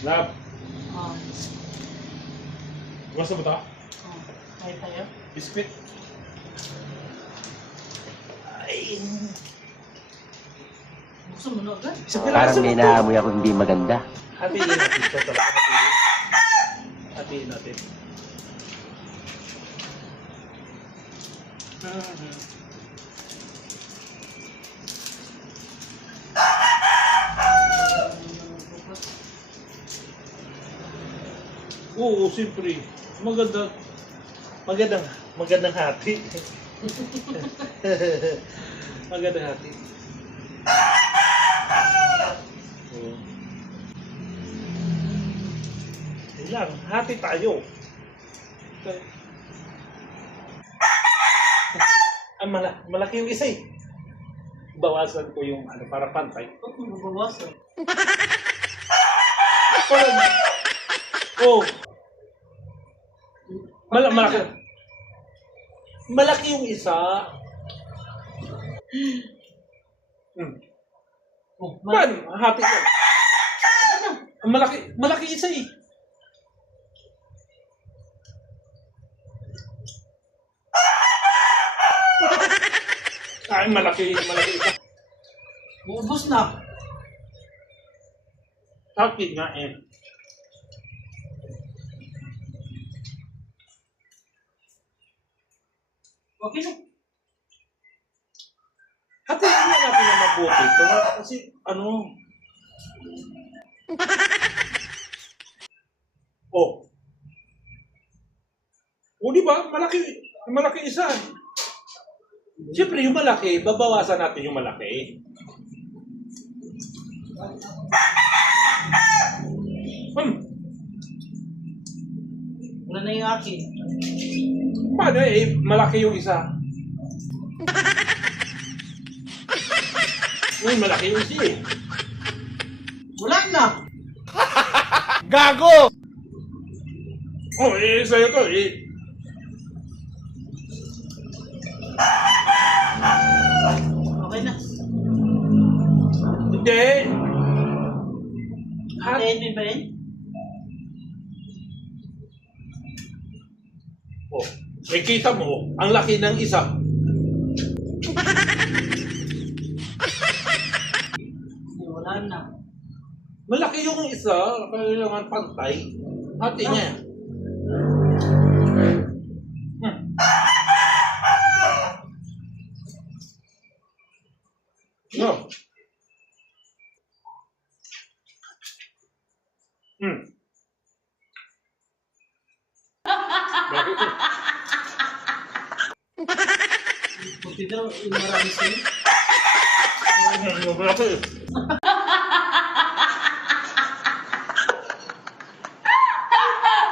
Love, Oh. gusto mo ito? Oh. Kaya tayo? Biscuit? Ay. Gusto mo na agad? Isang Parang piraso may na to. naamoy ako hindi maganda. Hatiin natin ito talaga. Hatiin natin. Oo, siyempre. Magandang hati. Magandang hati. Oo. Yun lang, hati tayo. Malaki yung isa eh. Bawasan ko yung ano, para pantay. Huwag mo mabawasan. Oh. Malaki. Malaki yung isa. Oh, Man, hati yan. Malaki isa eh. Ay, malaki isa. Ubus na. Hati nga eh. Okay na. Hatiin nga natin na mabuti ito. Kasi ano. Oh. O di ba? Malaki isa. Siyempre yung malaki, babawasan natin yung malaki. Wala na yung akin. Paano eh, malaki yung isa. Uy, malaki yung isa eh. Wala na. Gago! Oh, eh, sa'yo to eh. Okay na. Hindi. Antayin mo ba yun? Oh, may kita mo, ang laki ng isa. Wala na. Malaki yung isa, kailangan pantay. Hati niya. No. Bakit? Buti daw, yung marami sa'yo. Malaki.